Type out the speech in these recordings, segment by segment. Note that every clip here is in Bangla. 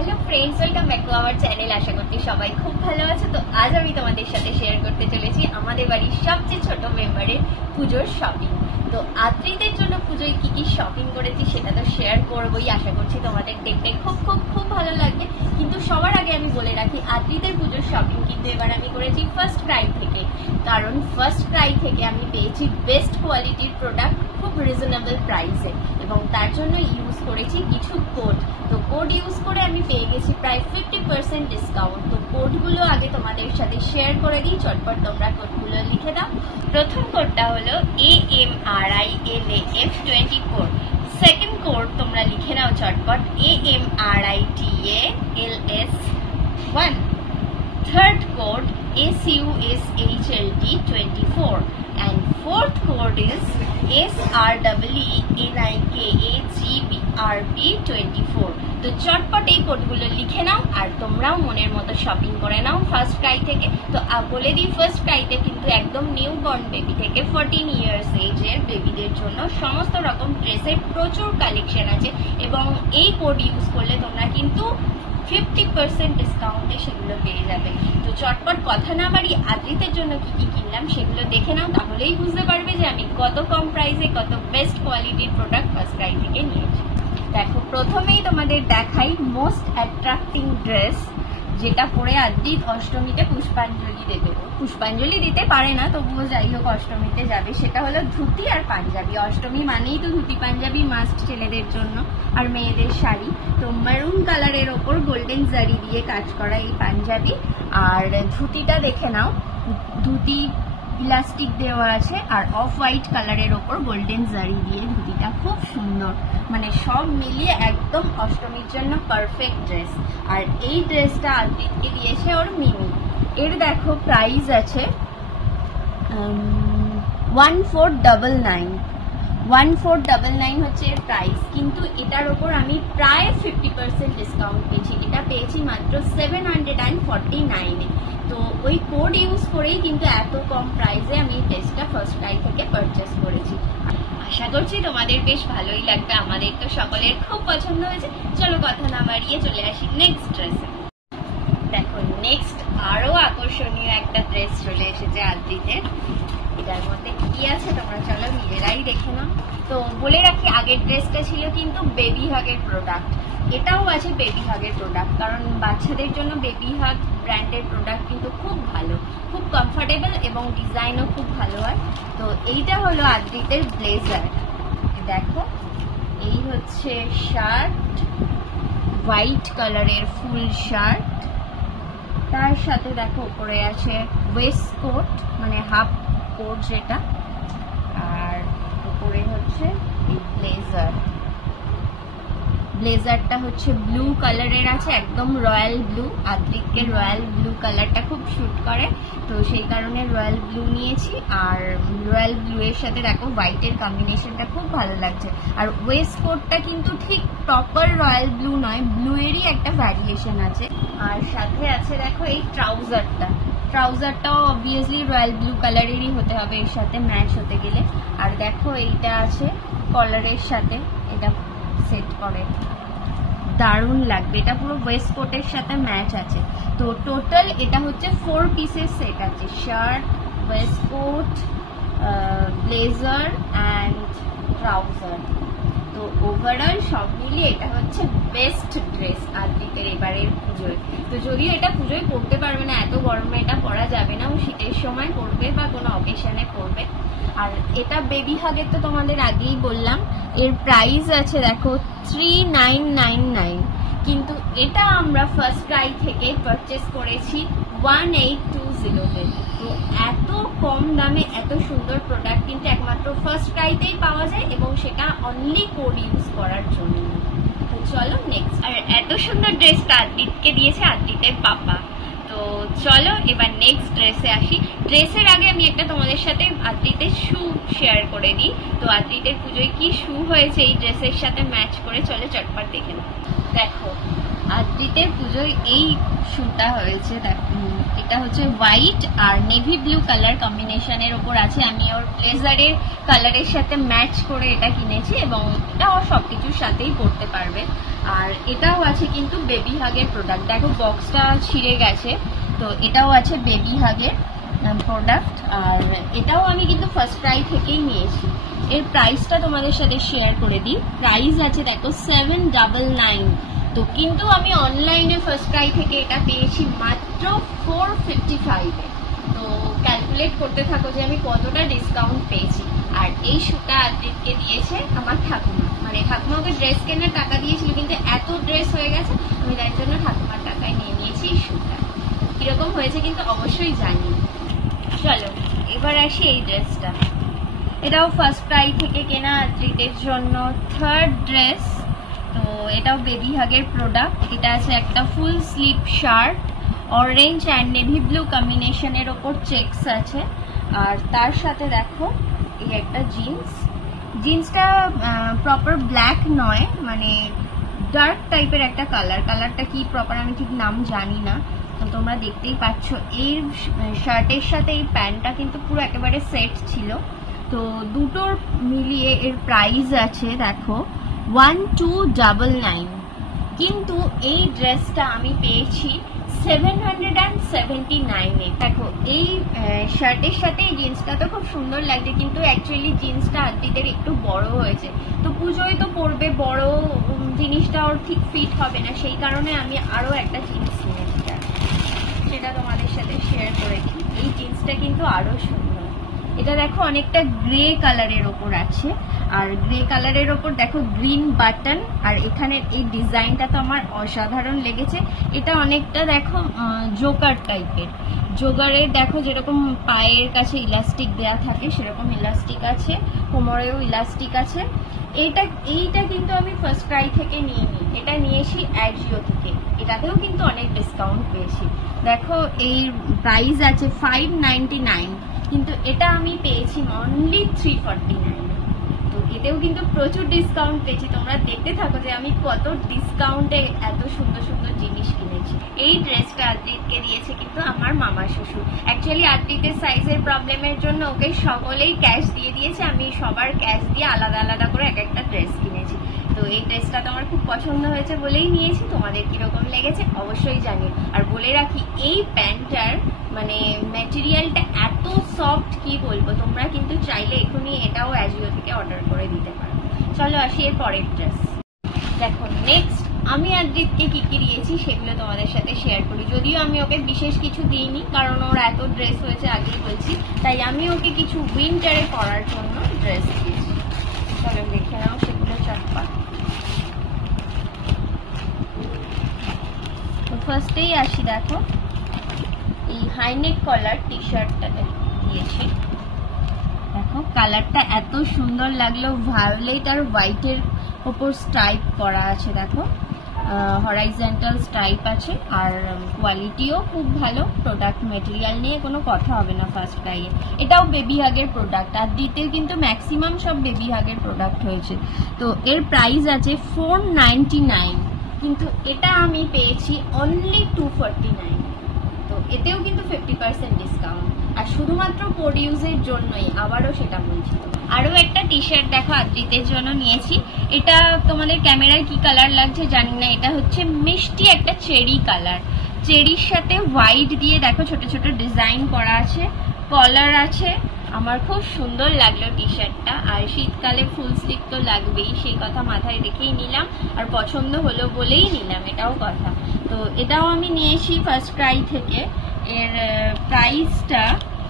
Hello friends, welcome back to our channel. आशा करছি সবাই খুব ভালো আছে। তো আজ আমি তোমাদের সাথে শেয়ার করতে চলেছি আমাদের বাড়ির সবচেয়ে ছোট মেম্বারের পুজোর শপিং। তো আদ্রিদের জন্য পুজোয় কি কি শপিং করেছি সেটা তো শেয়ার করবই। আশা করছি তোমাদের দেখতে খুব খুব খুব ভালো লাগবে। কিন্তু সবার আগে আমি বলে রাখি, আদ্রিদের পুজোর শপিং কিন্তু এবার আমি করেছি ফার্স্ট ক্রাই থেকে। কারণ ফার্স্ট ক্রাই থেকে আমি পেয়েছি বেস্ট কোয়ালিটির প্রোডাক্ট খুব রিজনেবল প্রাইসে, এবং তার জন্য ইউজ করেছি কিছু কোড। তো কোড ইউজ করে আমি পেয়ে গেছি প্রায় 50% ডিসকাউন্ট। তো কোডগুলো আগে তোমাদের সাথে শেয়ার করে দিই, চটপট তোমরা কোডগুলো লিখে দাও। প্রথম কোডটা হলো AMRILAF24। সেকেন্ড কোড তোমরা লিখে নাও চটপট AMRITALS1। Third code SUSHLD24 and fourth code is SREENIKAGBRP24। তো চটপট এই কোডগুলো লিখে নাও আর তোমরাও মনের মতো শপিং করে নাও ফার্স্ট ক্রাই থেকে। তো বলে দিই, ফার্স্ট ক্রাইতে কিন্তু একদম নিউ বর্ন বেবি থেকে 14 ইয়ার্স এজের বেবিদের জন্য সমস্ত রকম ড্রেসের প্রচুর কালেকশন আছে, এবং এই কোড ইউজ করলে তোমরা কিন্তু 50% ডিসকাউন্টে সেগুলো পেয়ে যাবে। তো চটপট কথা না বাড়ি আদ্রিতের জন্য কি কি কিনলাম সেগুলো দেখে নাও, তাহলেই বুঝতে পারবে যে আমি কত কম প্রাইসে কত বেস্ট কোয়ালিটির প্রোডাক্ট ফার্স্ট ক্রাই থেকে নিয়েছি। দেখো, প্রথমেই তোমাদের দেখাই মোস্ট অ্যাট্রাক্টিং ড্রেস, যেটা পরে আদ্রিত অষ্টমীতে পুষ্পাঞ্জলি দেবে। পুষ্পাঞ্জলি দিতে পারে না, তবুও যাই হোক অষ্টমীতে যাবে। সেটা হলো ধুতি আর পাঞ্জাবি। অষ্টমী মানেই তো ধুতি পাঞ্জাবি মাস্ট ছেলেদের জন্য, আর মেয়েদের শাড়ি। তো মেরুন কালারের ওপর গোল্ডেন জারি দিয়ে কাজ করা এই পাঞ্জাবি। আর ধুতিটা দেখে নাও, ধুতি ইলাস্টিক দেওয়া আছে, আর অফ হোয়াইট কালারের ওপর গোল্ডেন জারি দিয়ে ধুতিটা খুব সুন্দর। মানে সব মিলিয়ে একদম অষ্টমীর জন্য পারফেক্ট ড্রেস। আর এই ড্রেসটা আদ্রিতকে দিয়েছে ওর মিমি। এর দেখো প্রাইস আছে 1499 হচ্ছে এর প্রাইস। কিন্তু এটার ওপর আমি প্রায় 50% ডিসকাউন্ট পেয়েছি। এটা পেয়েছি মাত্র 749-এ। তো ওই কোড ইউজ করেই কিন্তু এত কম প্রাইসে আমি এই ড্রেসটা ফার্স্ট ক্রাই থেকে পারচেস করেছি। আশা করছি তোমাদের বেশ ভালোই লাগবে। আমাদের তো সকলের খুব পছন্দ হয়েছে। চলো কথা না বাড়িয়ে চলে আসি নেক্সট ড্রেসে। দেখো, নেক্সট আরো আকর্ষণীয় একটা ড্রেস চলে এসেছে আদ্রিতের। এটার মধ্যে কি আছে তোমরা চলো নিজেরাই দেখে নাও। তো বলে রাখি, আগের ড্রেসটা ছিল কিন্তু বেবি হাগের প্রোডাক্ট, এটাও আছে বেবি হাগের প্রোডাক্ট। কারণ বাচ্চাদের জন্য বেবি হাগ ব্র্যান্ডের প্রোডাক্ট কিন্তু খুব ভালো, খুব কমফোর্টেবল, এবং ডিজাইনও খুব ভালো হয়। তো এইটা হলো আদ্রিতের ব্লেজার। দেখো, এই হচ্ছে শার্ট, হোয়াইট কালারের ফুল শার্ট। তার সাথে দেখো উপরে আছে ওয়েস্ট কোট, মানে হাফ কোট যেটা, আর উপরে হচ্ছে এই ব্লেজার। ব্লেজারটা হচ্ছে ব্লু কালারের আছে, একদম রয়্যাল ব্লু। আদ্রিতকে রয়্যাল ব্লু কালারটা খুব স্যুট করে, তো সেই কারণে রয়্যাল ব্লু নিয়েছি। আর রয়্যাল ব্লু এর সাথে দেখো হোয়াইটের কম্বিনেশনটা খুব ভালো লাগছে। আর ওয়েস্ট কোটটা কিন্তু ঠিক প্রপার রয়্যাল ব্লু নয়, ব্লু এরই একটা ভ্যারিয়েশন আছে। আর সাথে আছে দেখো এই ট্রাউজারটাও অবভিয়াসলি রয়্যাল ব্লু কালারেরই হতে হবে এর সাথে ম্যাচ হতে গেলে। আর দেখো এইটা আছে কলারের সাথে, এটা সেট করে দারুণ লাগবে। এটা পুরো ওয়েস্ট কোটের সাথে ম্যাচ আছে। তো টোটাল এটা হচ্ছে 4 পিসের সেট আছে, shirt, waist coat, blazer and trouser. তো ওভারঅল সব মিলিয়ে এটা হচ্ছে বেস্ট ড্রেস আদ্রিতের এবারের পুজোয়। তো যদিও এটা পুজোয় পরতে পারবে না, এত গরমে এটা পরা যাবে না, ও শীতের সময় পরবে বা কোনো অকেশনে পরবে। আর এটা বেবি হাগের তো তোমাদের আগেই বললাম। এর প্রাইস আছে দেখো 3999, কিন্তু এটা আমরা ফার্স্ট ক্রাই থেকে পারচেস করেছি 1820-তে। তো এত কম দামে এত সুন্দর প্রোডাক্ট কিন্তু একমাত্র ফার্স্ট ক্রাইতেই পাওয়া যায়, এবং সেটা অনলি কোড ইউজ করার জন্য। তো চলো নেক্সট। আর এত সুন্দর ড্রেসটা আদ্রিতকে দিয়েছে আদ্রিতের পাপা। তো চলো এবার নেক্সট ড্রেসে আসি। ড্রেসের আগে আমি একটা তোমাদের সাথে আদ্রিতের শু শেয়ার করে দিই। তো আদ্রিতের পুজোয় কি শু হয়েছে এই ড্রেসের সাথে ম্যাচ করে, চলো চটপট দেখে নাও। দেখো, আদ্রিত আদ্রিতের পুজোয় এই শুটা হয়েছে। এটা হচ্ছে হোয়াইট আর নেভি ব্লু কালার কম্বিনেশনের ওপর আছে। আমি ওর ব্লেজারের কালারের সাথে ম্যাচ করে এটা কিনেছি এবং এটা ওর সবকিছুর সাথেই পরতে পারবে। আর এটাও আছে কিন্তু বেবি হাগের প্রোডাক্ট। দেখো বক্সটা ছিঁড়ে গেছে, তো এটাও আছে বেবি হাগের প্রোডাক্ট। আর এটাও আমি কিন্তু ফার্স্ট ক্রাই থেকেই নিয়েছি। এর প্রাইসটা তোমাদের সাথে শেয়ার করে দিই। প্রাইস আছে দেখো 799। তো কিন্তু আমি অনলাইনে ফার্স্ট ক্রাই থেকে এটা পেয়েছি মাত্র 455-এ। তো ক্যালকুলেট করতে থাকো যে আমি কতটা ডিসকাউন্ট পেয়েছি। আর এই শুটা আদ্রিতকে দিয়েছে আমার ঠাকুমা, মানে ঠাকুমা ওকে ড্রেস কেনার টাকা দিয়েছিল, কিন্তু এত ড্রেস হয়ে গেছে আমি তার জন্য ঠাকুমার টাকায় নিয়ে নিয়েছি এই শুটা। কিরকম হয়েছে কিন্তু অবশ্যই জানি। চলো এবার আসি এই ড্রেসটা। এটাও ফার্স্ট ক্রাই থেকে কেনা আদ্রিতের জন্য থার্ড ড্রেস। তো এটাও বেবি হাগের প্রোডাক্ট। এটা আছে একটা full sleeve shirt, orange and navy blue কম্বিনেশনের ওপর চেকস আছে। আর তার সাথে দেখো এই একটা জিন্সটা প্রপার ব্ল্যাক নয়, মানে ডার্ক টাইপের একটা কালারটা কি প্রপার আমি ঠিক নাম জানি না। তো তোমরা দেখতেই পাচ্ছ এই শার্টের সাথে এই প্যান্টটা কিন্তু পুরো একেবারে সেট ছিল। তো দুটোর মিলিয়ে এর প্রাইস আছে দেখো 1299। কিন্তু এই ড্রেসটা আমি পেয়েছি 779-এ। দেখো এই শার্টের সাথে এই জিন্সটা তো খুব সুন্দর লাগছে, কিন্তু অ্যাকচুয়ালি জিন্সটা আদ্রিতের একটু বড় হয়েছে। তো পুজোয় তো পরবে, বড় জিনিসটা ওর ঠিক ফিট হবে না, সেই কারণে আমি আরো একটা জিন্স নিয়েছি, সেটা তোমাদের সাথে শেয়ার করেছি। এই জিন্সটা কিন্তু আরো সুন্দর। এটা দেখো অনেকটা গ্রে কালারের ওপর আছে, আর গ্রে কালারের ওপর দেখো গ্রিন বাটন। আর এখানে এই ডিজাইনটা তো আমার অসাধারণ লেগেছে। এটা অনেকটা দেখো জোকার টাইপের। জোগারে দেখো যেরকম পায়ের কাছে ইলাস্টিক দেয়া থাকে সেরকম ইলাস্টিক আছে, কোমরেও ইলাস্টিক আছে। এইটা কিন্তু আমি ফার্স্ট ক্রাই থেকে নিয়ে নিই, এটা নিয়েছি অ্যাজিও থেকে। এটাতেও কিন্তু অনেক ডিসকাউন্ট পেয়েছি। দেখো এই প্রাইস আছে 599, কিন্তু এটা আমি পেয়েছি অনলি 349। তো এতেও কিন্তু প্রচুর ডিসকাউন্ট পেয়েছি। তোমরা দেখতে থাকো যে আমি কত ডিসকাউন্টে এত সুন্দর সুন্দর জিনিস কিনেছি। এই ড্রেসটা আদ্রিতকে দিয়েছে কিন্তু আমার মামা শ্বশুর। অ্যাকচুয়ালি আদ্রিতের সাইজের প্রবলেমের জন্য ওকে সকলেই ক্যাশ দিয়ে দিয়েছে, আমি সবার ক্যাশ দিয়ে আলাদা আলাদা করে এক একটা ড্রেস কিনেছি। তো এই ড্রেসটা তো আমার খুব পছন্দ হয়েছে বলেই নিয়েছি। তোমাদের কিরকম লেগেছে অবশ্যই জানিও। আর বলে রাখি এই প্যান্টটার মানে ম্যাটেরিয়ালটা এত সফট কি বলবো, তোমরা কিন্তু চাইলে এখনই এটাও অ্যাজিও থেকে অর্ডার করে দিতে পারো। চলো আসি এর পরের ড্রেস। দেখো নেক্সট আমি আদ্রিতকে কি কি দিয়েছি সেগুলো তোমাদের সাথে শেয়ার করি। যদিও আমি ওকে বিশেষ কিছু দিইনি, কারণ ওর এত ড্রেস হয়েছে আগেই বলছি, তাই আমি ওকে কিছু উইন্টারে পরার জন্য ড্রেস দিয়েছি। চলো দেখে নাও সেগুলো চটপট। তো ফার্স্টেই আসি, দেখো এই হাইনেক কলার টি শার্টটা দিয়েছি। দেখো কালারটা এত সুন্দর লাগলো, ভায়োলেট আর হোয়াইটের ওপর স্ট্রাইপ করা আছে। দেখো হরাইজন্টাল স্ট্রাইপ আছে, আর কোয়ালিটিও খুব ভালো। প্রোডাক্ট মেটেরিয়াল নিয়ে কোনো কথা হবে না ফার্স্ট ক্রাইয়ে। এটাও বেবি হাগের প্রোডাক্ট, আর দিতে কিন্তু ম্যাক্সিমাম সব বেবি হাগের প্রোডাক্ট হয়েছে। তো এর প্রাইস আছে 499, কিন্তু এটা আমি পেয়েছি অনলি 249। তো এতেও কিন্তু 50% ডিসকাউন্ট, আর শুধুমাত্র কোড ইউজের জন্যই, আবারও সেটা বলছি। আরও একটা টি শার্ট দেখো আদ্রিতের জন্য নিয়েছি। এটা তোমাদের ক্যামেরায় কি কালার লাগছে জানি না, এটা হচ্ছে মিষ্টি একটা চেরি কালার। চেরির সাথে হোয়াইট দিয়ে দেখো ছোট ছোট ডিজাইন করা আছে, কলার আছে। আমার খুব সুন্দর লাগলো টি শার্টটা। আর শীতকালে ফুল স্লিভ তো লাগবেই, সেই কথা মাথায় রেখেই নিলাম, আর পছন্দ হলো বলেই নিলাম, এটাও কথা। তো এটাও আমি নিয়েছি ফার্স্ট ক্রাই থেকে। এর প্রাইসটা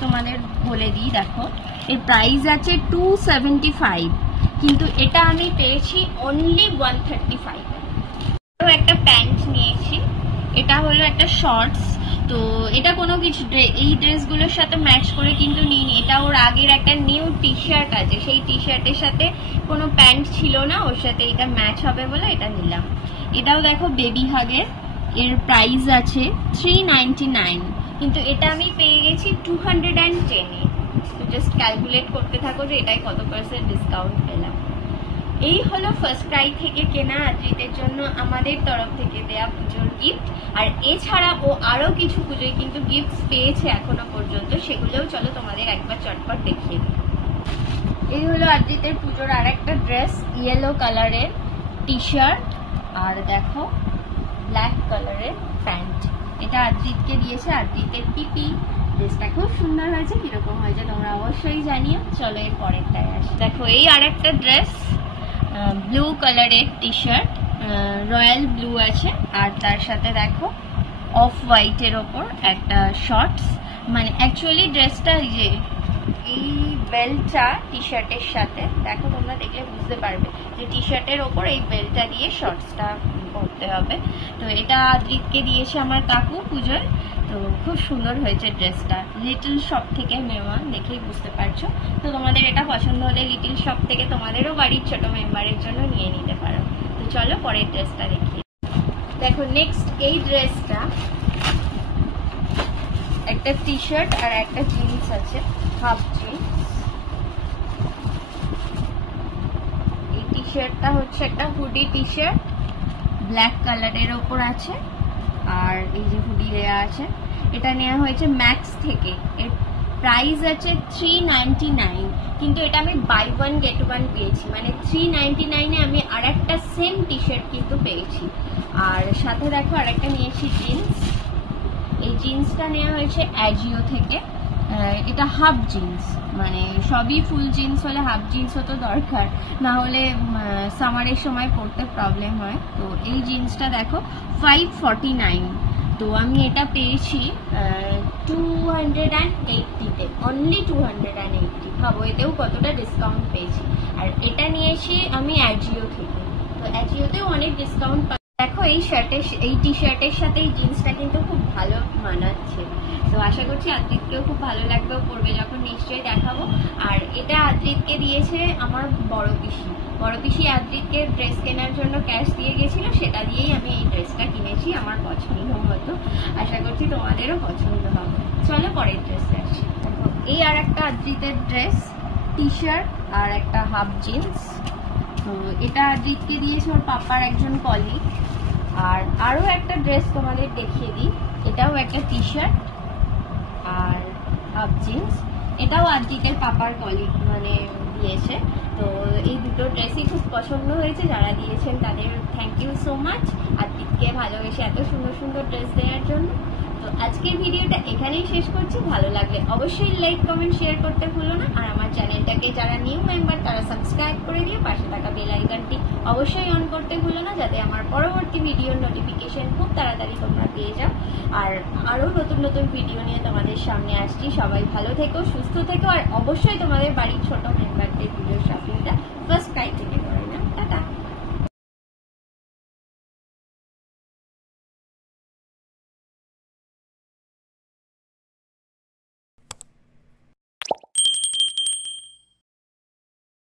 তোমাদের বলে দিই। দেখো এর প্রাইস আছে 275, কিন্তু এটা আমি পেয়েছি অনলি 135। একটা প্যান্ট নিয়েছি, এটা হলো একটা শর্টস। তো এটা কোনো কিছু এই ড্রেসগুলোর সাথে ম্যাচ করে কিন্তু নিইনি, এটা ওর আগের একটা নিউ টি শার্ট আছে, সেই টি শার্টের সাথে কোনো প্যান্ট ছিল না, ওর সাথে এটা ম্যাচ হবে বলে এটা নিলাম। এটাও দেখো বেবি হাগের। এর প্রাইস আছে 399, কিন্তু এটা আমি পেয়ে গেছি 210-এ। তো জাস্ট ক্যালকুলেট করতে থাকো যে এটাই কত % ডিসকাউন্ট পেলাম। এই হলো ফার্স্ট ক্রাই থেকে কেনা আদ্রিতের জন্য আমাদের তরফ থেকে দেয়া পুজোর গিফট। আর এছাড়া ও আরো কিছু পুজোয় কিন্তু গিফট পেয়েছে এখনো পর্যন্ত, সেগুলোও চলো তোমাদের একবার চটপট দেখিয়ে দিই। এই হলো আদ্রিতের পুজোর আর একটা ড্রেস, ইয়েলো কালারের টি শার্ট আর দেখো ব্ল্যাক কালারের প্যান্ট। এটা আদ্রিতকে দিয়েছে আদ্রিতের পিপি। ড্রেসটা খুব সুন্দর হয়েছে, কিরকম হয়েছে তোমরা অবশ্যই জানিও। চলো এর পরেরটায় আসি। দেখো এই আর একটা ড্রেস, ব্লু কালারের টি শার্ট, রয়্যাল ব্লু আছে আর তার সাথে দেখো অফ হোয়াইটের ওপর একটা শর্টস। মানে অ্যাকচুয়ালি ড্রেসটা যে এই বেল্টটা টি শার্টের সাথে, দেখো তোমরা দেখলে বুঝতে পারবে যে টি শার্টের ওপর এই বেল্টটা দিয়ে শর্টসটা পরতে হবে। তো এটা আদ্রিতকে দিয়েছে আমার কাকু পুজোয়। তো খুব সুন্দর হয়েছে ড্রেসটা, লিটল শপ থেকে নেওয়া, দেখেই বুঝতে পারছো। তো তোমাদের এটা পছন্দ হলে লিটল শপ থেকে তোমাদেরও বাড়ির ছোট মেম্বারের জন্য নিয়ে নিতে পারো। তো চলো পরের ড্রেসটা দেখি। দেখো নেক্সট এই ড্রেসটা একটা টি শার্ট আর একটা জিন্স আছে, হাফ জিন্স। এই টি শার্টটা হচ্ছে একটা হুডি টি শার্ট, ব্ল্যাক কালারের ওপর আছে আর এই যে হুডি দেয়া আছে। এটা নেওয়া হয়েছে ম্যাক্স থেকে, এর প্রাইস আছে 399, কিন্তু এটা আমি বাই ওয়ান গেট ওয়ান পেয়েছি, মানে 399-এ আমি আর একটা সেম টি শার্ট কিন্তু পেয়েছি। আর সাথে দেখো আর একটা নিয়েছি জিন্স। এই জিন্সটা নেওয়া হয়েছে অ্যাজিও থেকে। এটা হাফ জিন্স, মানে সবই ফুল জিন্স হলে হাফ জিন্সও তো দরকার, না হলে সামারের সময় পরতে প্রবলেম হয়। তো এই জিন্সটা দেখো 549, তো আমি এটা পেয়েছি 280-তে, অনলি 280। ভাবো এতেও কতটা ডিসকাউন্ট পেয়েছি। আর এটা নিয়েছি আমি অ্যাজিও থেকে, তো অ্যাজিওতেও অনেক ডিসকাউন্ট। দেখো এই টি শার্টের সাথে এই জিন্সটা কিন্তু খুব ভালো মানাচ্ছে। তো আশা করছি আদ্রিতকেও খুব ভালো লাগবে, পরবে যখন নিশ্চয়ই দেখাবো। আর এটা আদ্রিতকে দিয়েছে আমার বড় পিসি আদ্রিতকে ড্রেস কেনার জন্য ক্যাশ দিয়ে গেছিল, সেটা দিয়েই আমি এই ড্রেসটা কিনেছি আমার পছন্দ মতো। আশা করছি তোমাদেরও পছন্দ হবে। চলো পরের ড্রেসে আসি। দেখো এই আর একটা আদ্রিতের ড্রেস, টি শার্ট আর একটা হাফ জিন্স। তো এটা আদ্রিতকে দিয়েছে ওর পাপার একজন কলিগ। আর আরো একটা ড্রেস তোমাদের দেখিয়ে দিই, এটাও একটা টি শার্ট আর হাফ জিন্স। এটাও আদ্রিতের পাপার কলিগ মানে দিয়েছে। তো এই দুটো ড্রেসই খুব পছন্দ হয়েছে, যারা দিয়েছেন তাদের থ্যাংক ইউ সো মাচ, আদ্রিতকে ভালোবেসে এত সুন্দর সুন্দর ড্রেস দেওয়ার জন্য। তো আজকের ভিডিওটা এখানেই শেষ করছি। ভালো লাগলে অবশ্যই লাইক কমেন্ট শেয়ার করতে ভুলো না। আর আমার চ্যানেলটাকে যারা নিউ মেম্বার তারা সাবস্ক্রাইব করে দিও, পাশে থাকা বেল আইকনটি অবশ্যই অন করতে ভুলো না, যাতে আমার পরবর্তী ভিডিওর নোটিফিকেশন খুব তাড়াতাড়ি তোমরা পেয়ে যাও। আর আরও নতুন নতুন ভিডিও নিয়ে তোমাদের সামনে আসছি। সবাই ভালো থেকো, সুস্থ থেকো, আর অবশ্যই তোমাদের বাড়ির ছোট মেম্বারদের ভিডিও শপিংটা ফার্স্ট ক্রাই থেকে